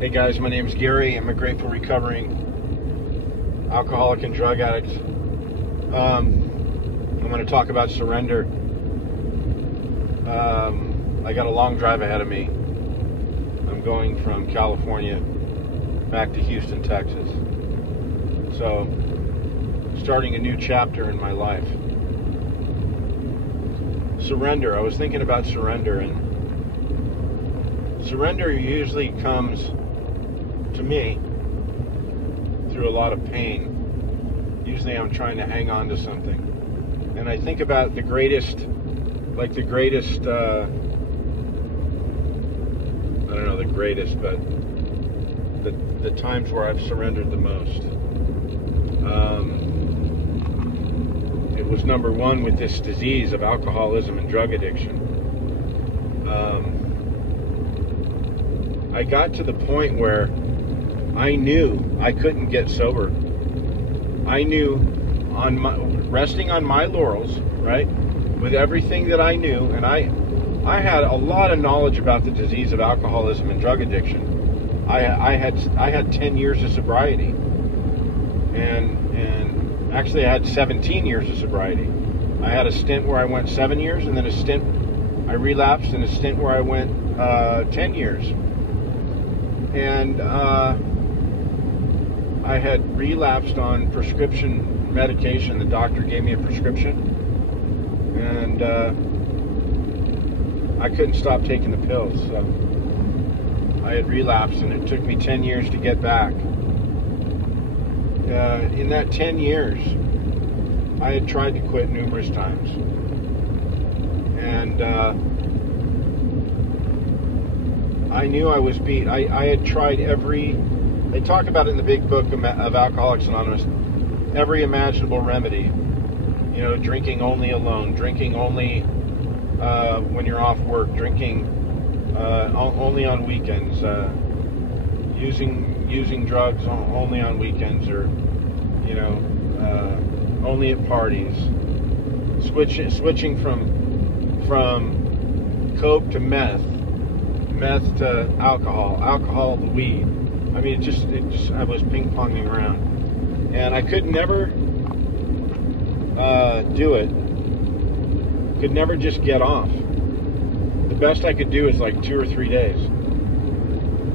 Hey guys, my name is Gary. I'm a grateful recovering alcoholic and drug addict. I'm going to talk about surrender. I got a long drive ahead of me. I'm going from California back to Houston, Texas. So, starting a new chapter in my life. Surrender. I was thinking about surrender, and surrender usually comes to me through a lot of pain. Usually I'm trying to hang on to something. And I think about the greatest, I don't know the greatest, but the times where I've surrendered the most. It was number one with this disease of alcoholism and drug addiction. I got to the point where I knew I couldn't get sober. I knew, resting on my laurels, right, with everything that I knew, and I had a lot of knowledge about the disease of alcoholism and drug addiction. I had 10 years of sobriety, and actually I had 17 years of sobriety. I had a stint where I went 7 years, and then a stint I relapsed, and a stint where I went 10 years. And I had relapsed on prescription medication. The doctor gave me a prescription, and I couldn't stop taking the pills. So I had relapsed, and it took me 10 years to get back. In that 10 years, I had tried to quit numerous times, and I knew I was beat. I had tried they talk about it in the big book of Alcoholics Anonymous, every imaginable remedy. You know, drinking only alone, drinking only when you're off work, drinking only on weekends, using drugs only on weekends, or, you know, only at parties, switching from coke to meth to alcohol to weed. I mean, it just I was ping-ponging around, and I could never do it. Could never just get off. The best I could do is like 2 or 3 days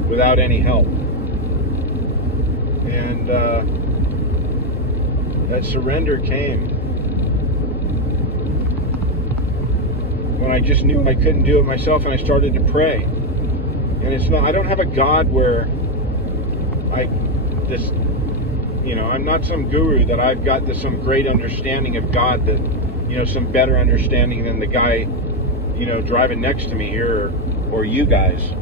without any help. And that surrender came when I just knew I couldn't do it myself, and I started to pray. And I don't have a God where I'm not some guru that I've got some great understanding of God, that, you know, some better understanding than the guy, you know, driving next to me here, or you guys.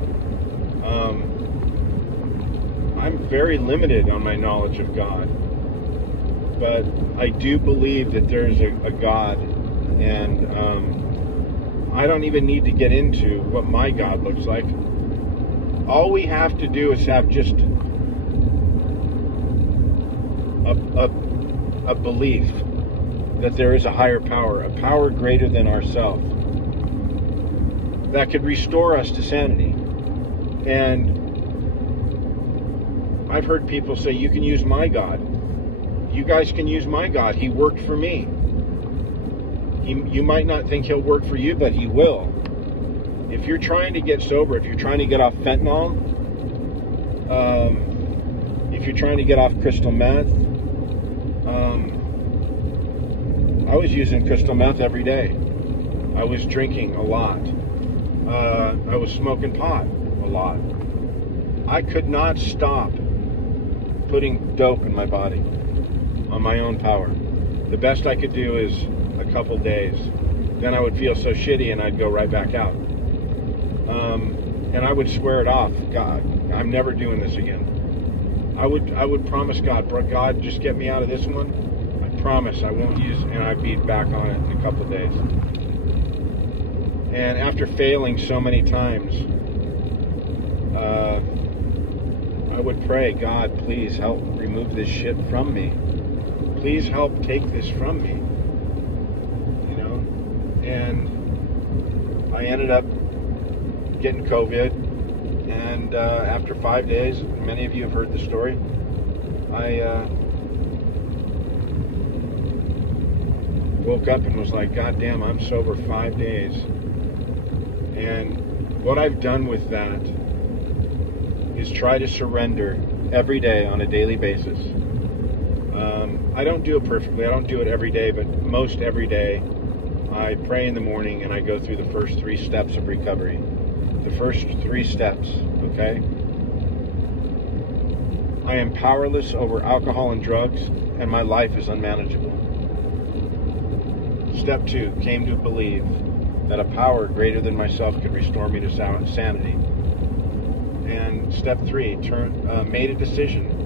I'm very limited on my knowledge of God, but I do believe that there's a God, and I don't even need to get into what my God looks like. All we have to do is have just a belief that there is a higher power, a power greater than ourselves, that could restore us to sanity. And I've heard people say, you can use my God. You guys can use my God. He worked for me. You might not think he'll work for you, but he will. If you're trying to get sober, if you're trying to get off fentanyl, if you're trying to get off crystal meth, I was using crystal meth every day. I was drinking a lot. I was smoking pot a lot. I could not stop putting dope in my body on my own power. The best I could do is a couple days. Then I would feel so shitty, and I'd go right back out. And I would swear it off. God, I'm never doing this again. I would promise God, just get me out of this one. I promise I won't use, and I'd be back on it in a couple days. And after failing so many times, I would pray, God, please help remove this shit from me. Please help take this from me. You know? And I ended up getting COVID, and And after 5 days, many of you have heard the story, I woke up and was like, God damn, I'm sober 5 days. And what I've done with that is try to surrender every day on a daily basis. I don't do it perfectly. I don't do it every day, but most every day I pray in the morning and I go through the first 3 steps of recovery. The first 3 steps, okay? I am powerless over alcohol and drugs, and my life is unmanageable. Step 2, came to believe that a power greater than myself could restore me to sanity. And step 3, made a decision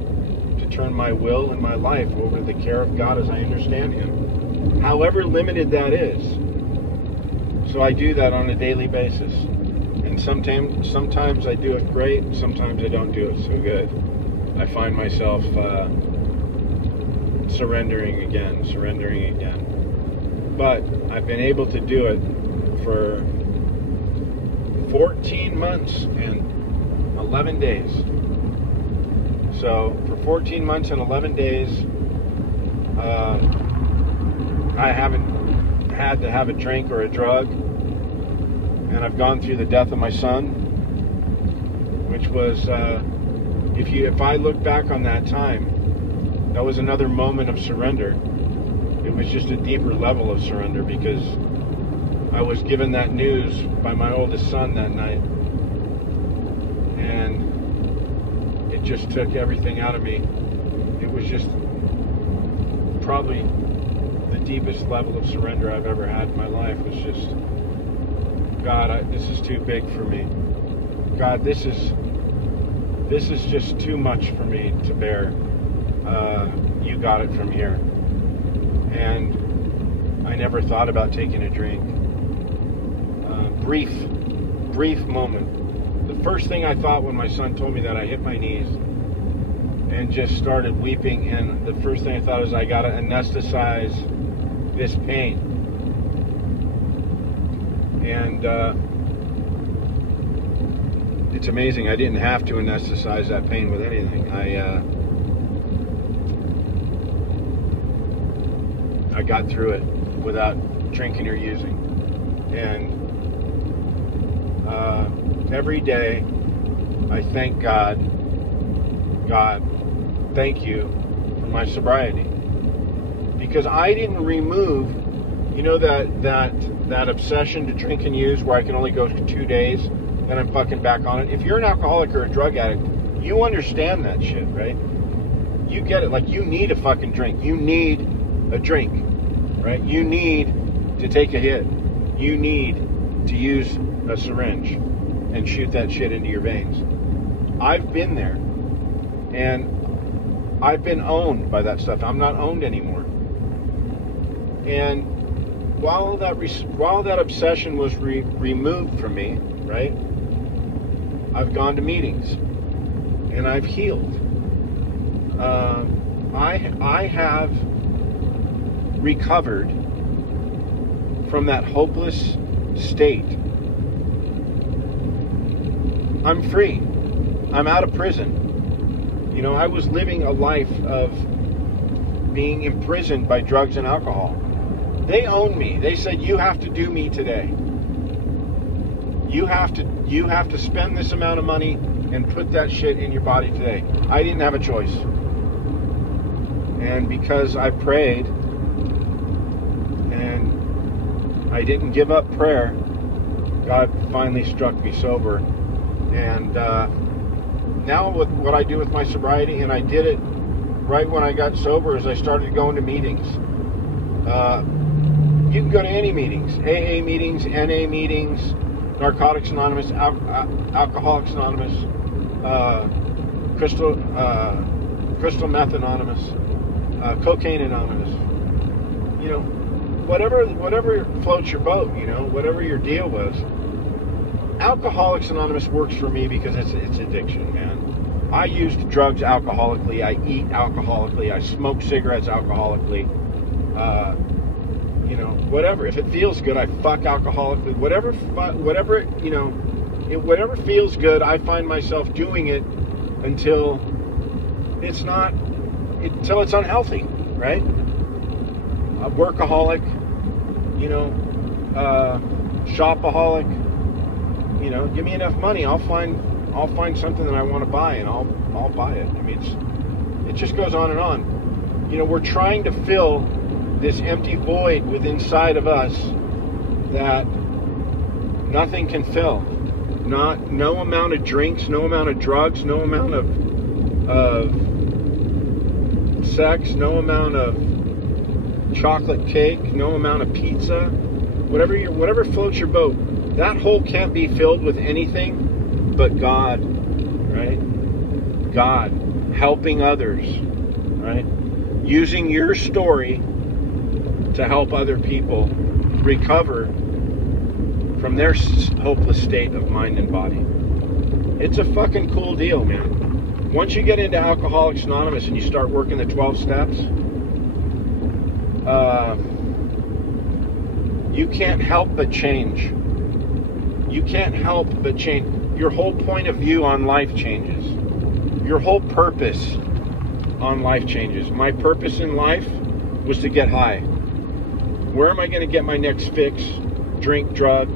to turn my will and my life over to the care of God as I understand Him, however limited that is. So I do that on a daily basis. And sometimes I do it great, sometimes I don't do it so good. I find myself surrendering again. But I've been able to do it for 14 months and 11 days. So for 14 months and 11 days, I haven't had to have a drink or a drug. And I've gone through the death of my son, which was, if I look back on that time, that was another moment of surrender. It was just a deeper level of surrender because I was given that news by my oldest son that night. And it just took everything out of me. It was just probably the deepest level of surrender I've ever had in my life. Was just, God, this is too big for me. God, this is just too much for me to bear. You got it from here. And I never thought about taking a drink. Brief moment. The first thing I thought when my son told me that, I hit my knees and just started weeping. And the first thing I thought was, I got to anesthetize this pain. And it's amazing. I didn't have to anesthetize that pain with anything. I got through it without drinking or using. And every day I thank God, thank you for my sobriety. Because I didn't remove, that obsession to drink and use where I can only go 2 days and I'm fucking back on it. If you're an alcoholic or a drug addict, you understand that shit, right? You get it. Like, you need a fucking drink. You need a drink, right? You need to take a hit. You need to use a syringe and shoot that shit into your veins. I've been there, and I've been owned by that stuff. I'm not owned anymore. And while that obsession was removed from me, right, I've gone to meetings, and I've healed. I have recovered from that hopeless state. I'm free. I'm out of prison. I was living a life of being imprisoned by drugs and alcohol. They owned me. They said, you have to do me today. You have to spend this amount of money and put that shit in your body today. I didn't have a choice. And because I prayed and I didn't give up prayer, God finally struck me sober. And now with what I do with my sobriety, and I did it right when I got sober, is I started going to meetings. You can go to any meetings, AA meetings, NA meetings, Narcotics Anonymous, Alcoholics Anonymous, Crystal Meth Anonymous, Cocaine Anonymous. Whatever floats your boat, whatever your deal was. Alcoholics Anonymous works for me because it's addiction, man. I used drugs alcoholically. I eat alcoholically. I smoke cigarettes alcoholically. Whatever. If it feels good, I fuck alcoholically. Whatever, whatever feels good, I find myself doing it until it's unhealthy, right? A workaholic, shopaholic. Give me enough money, I'll find something that I want to buy, and I'll buy it. I mean, it just goes on and on. We're trying to fill this empty void within inside of us that nothing can fill. No amount of drinks, no amount of drugs, no amount of sex, no amount of chocolate cake, no amount of pizza, whatever floats your boat. That hole can't be filled with anything but God, right? God helping others, right? Using your story to help other people recover from their hopeless state of mind and body. It's a fucking cool deal, man. Once you get into Alcoholics Anonymous and you start working the 12 steps, you can't help but change. You can't help but change. Your whole point of view on life changes. Your whole purpose on life changes. My purpose in life was to get high. Where am I going to get my next fix? Drink, drug.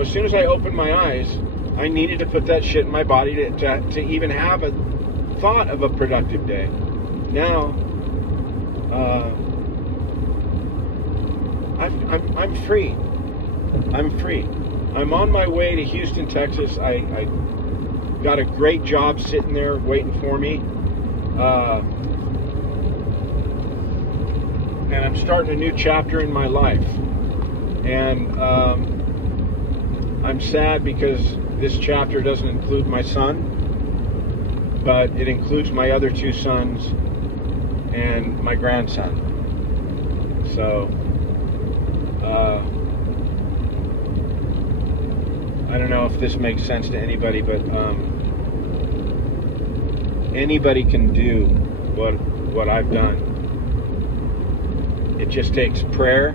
As soon as I opened my eyes, I needed to put that shit in my body to even have a thought of a productive day. Now, I'm free. I'm free. I'm on my way to Houston, Texas. I got a great job sitting there waiting for me. And I'm starting a new chapter in my life. And I'm sad because this chapter doesn't include my son, but it includes my other two sons and my grandson. So, I don't know if this makes sense to anybody, but anybody can do what I've done. It just takes prayer,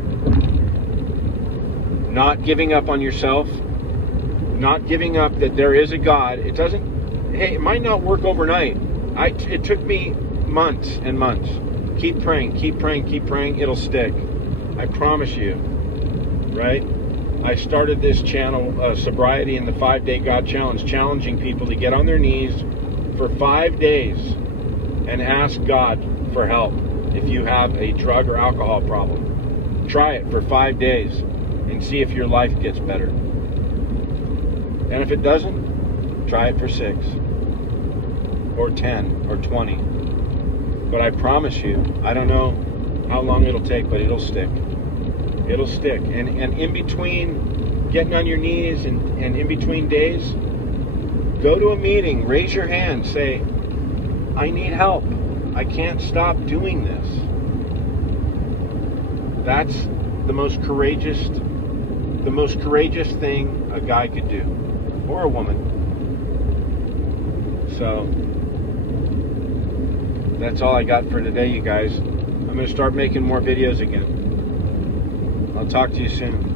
not giving up on yourself, not giving up that there is a God. It might not work overnight. It took me months and months. Keep praying, keep praying, keep praying. It'll stick. I promise you, right? I started this channel, Sobriety and the 5-Day God Challenge, challenging people to get on their knees for 5 days and ask God for help if you have a drug or alcohol problem. Try it for 5 days and see if your life gets better. And if it doesn't, try it for 6 or 10 or 20. But I promise you, I don't know how long it'll take, but it'll stick. It'll stick. And in between getting on your knees and in between days, go to a meeting, raise your hand, say, I need help. I can't stop doing this. That's the most courageous thing a guy could do, or a woman. So that's all I got for today, you guys. I'm going to start making more videos again. I'll talk to you soon.